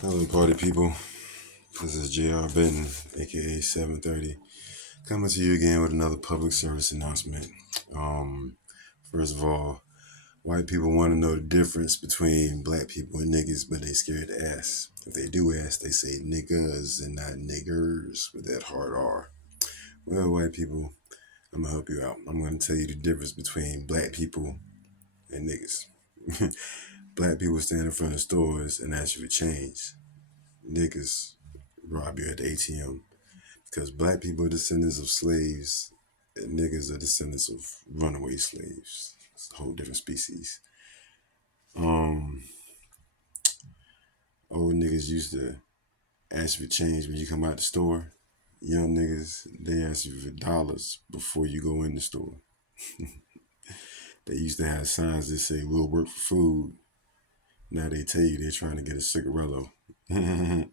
Hello, party people. This is JR Benton, aka 730, coming to you again with another public service announcement. Um, First of all, white people want to know the difference between black people and niggas, but they scared to ask. If they do ask, they say niggas and not niggers with that hard R. Well, white people, I'm gonna help you out. I'm gonna tell you the difference between black people and niggas. Black people stand in front of stores and ask you for change. Niggas rob you at the ATM. Because black people are descendants of slaves, and niggas are descendants of runaway slaves. It's a whole different species. Um, Old niggas used to ask you for change when you come out the store. Young niggas, they ask you for dollars before you go in the store. They used to have signs that say, "We'll work for food." Now they tell you they're trying to get a cigarello. They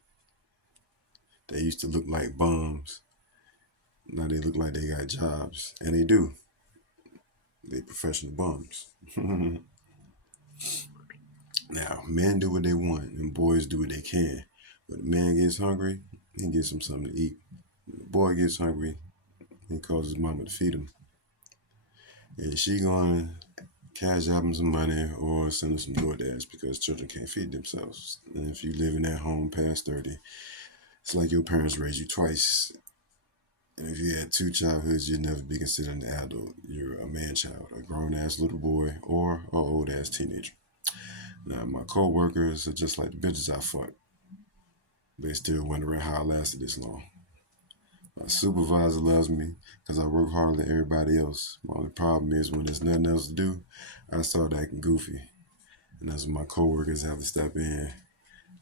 used to look like bums. Now they look like they got jobs. And they do. They professional bums. Now, men do what they want and boys do what they can. But a man gets hungry, he gives him something to eat. When the boy gets hungry, he calls his mama to feed him. And she going to cash out him some money or send him some DoorDash because children can't feed themselves. And if you live in that home past 30, it's like your parents raised you twice. And if you had two childhoods, you'd never be considered an adult. You're a man child, a grown ass little boy, or an old ass teenager. Now, my co-workers are just like the bitches I fuck. They still wondering how I lasted this long. My supervisor loves me because I work harder than everybody else. My only problem is when there's nothing else to do, I start acting goofy. And that's when my coworkers have to step in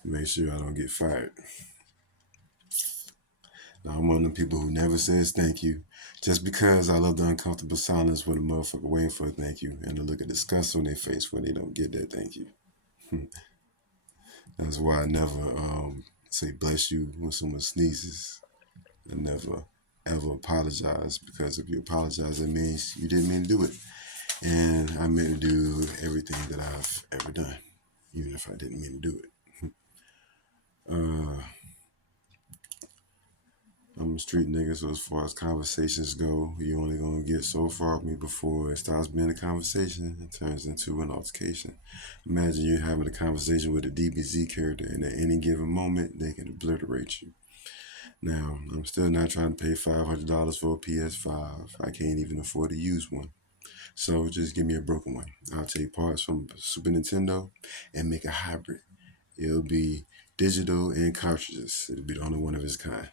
to make sure I don't get fired. Now, I'm one of them people who never says thank you just because I love the uncomfortable silence when a motherfucker waiting for a thank you and the look of disgust on their face when they don't get that thank you. That's why I never say bless you when someone sneezes. I never ever apologize because if you apologize, it means you didn't mean to do it. And I meant to do everything that I've ever done, even if I didn't mean to do it. Uh, I'm a street nigga, so as far as conversations go, you only gonna get so far with me before it stops being a conversation and turns into an altercation. Imagine you having a conversation with a DBZ character, and at any given moment, they can obliterate you. Now, I'm still not trying to pay $500 for a PS5. I can't even afford to use one. So just give me a broken one. I'll take parts from Super Nintendo and make a hybrid. It'll be digital and cartridges. It'll be the only one of its kind.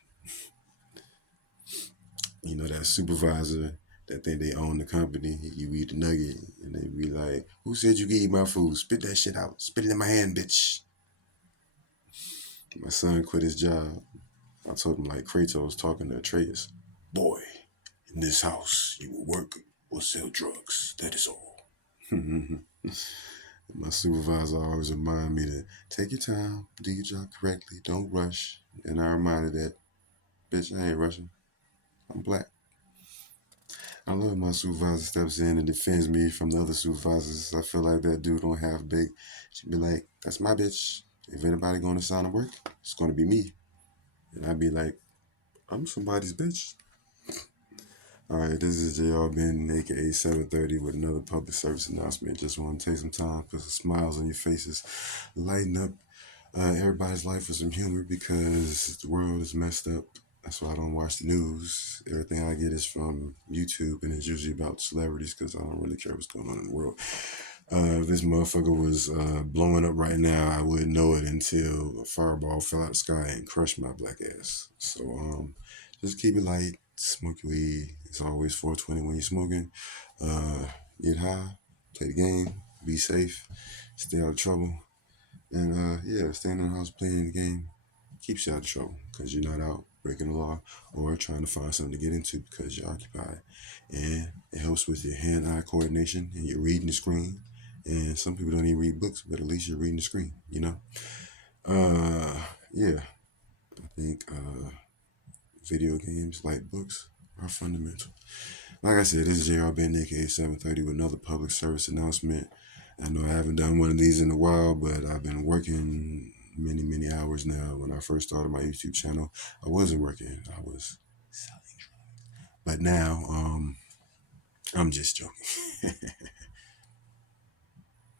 You know, that supervisor that think they own the company, you eat the nugget and they be like, "Who said you could eat my food? Spit that shit out. Spit it in my hand, bitch." My son quit his job. I told him like Kratos talking to Atreus. "Boy, in this house, you will work or sell drugs. That is all." My supervisor always remind me to take your time, do your job correctly, don't rush. And I reminded that, bitch, I ain't rushing. I'm black. I love my supervisor steps in and defends me from the other supervisors. I feel like that dude don't have big. She'd be like, "That's my bitch. If anybody going to sign a work, it's going to be me." And I'd be like, "I'm somebody's bitch." All right, this is JR Ben, aka 730, with another public service announcement. Just want to take some time, put some smiles on your faces, lighten up everybody's life with some humor because the world is messed up. That's why I don't watch the news. Everything I get is from YouTube, and it's usually about celebrities because I don't really care what's going on in the world. If this motherfucker was blowing up right now, I wouldn't know it until a fireball fell out the sky and crushed my black ass. So just keep it light, smoke your weed. It's always 420 when you're smoking. Uh, get high, play the game, be safe, stay out of trouble. And yeah, staying in the house playing the game keeps you out of trouble because you're not out breaking the law or trying to find something to get into because you're occupied. And it helps with your hand-eye coordination and you're reading the screen. And some people don't even read books, but at least you're reading the screen, you know? Yeah, I think video games like books are fundamental. Like I said, this is JR Ben, aka 730, with another public service announcement. I know I haven't done one of these in a while, but I've been working many, many hours now. When I first started my YouTube channel, I wasn't working. I was selling drugs. But now, I'm just joking.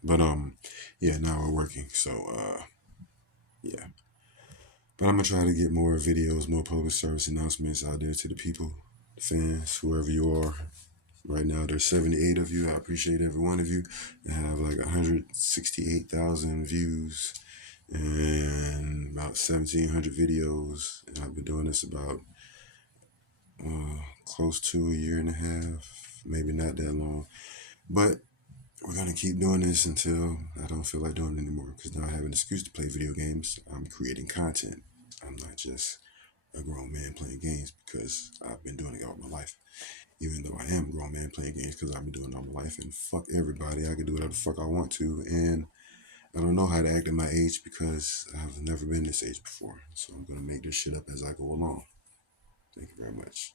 But yeah, now we're working. So yeah. But I'm gonna try to get more videos, more public service announcements out there to the people, the fans, whoever you are. Right now, there's 78 of you. I appreciate every one of you. I have like 168,000 views and about 1,700 videos. And I've been doing this about close to a year and a half, maybe not that long. But we're gonna keep doing this until I don't feel like doing it anymore. Because now I have an excuse to play video games. I'm creating content. I'm not just a grown man playing games because I've been doing it all my life. Even though I am a grown man playing games because I've been doing it all my life, and fuck everybody, I can do whatever the fuck I want to, and I don't know how to act at my age because I've never been this age before. So I'm gonna make this shit up as I go along. Thank you very much.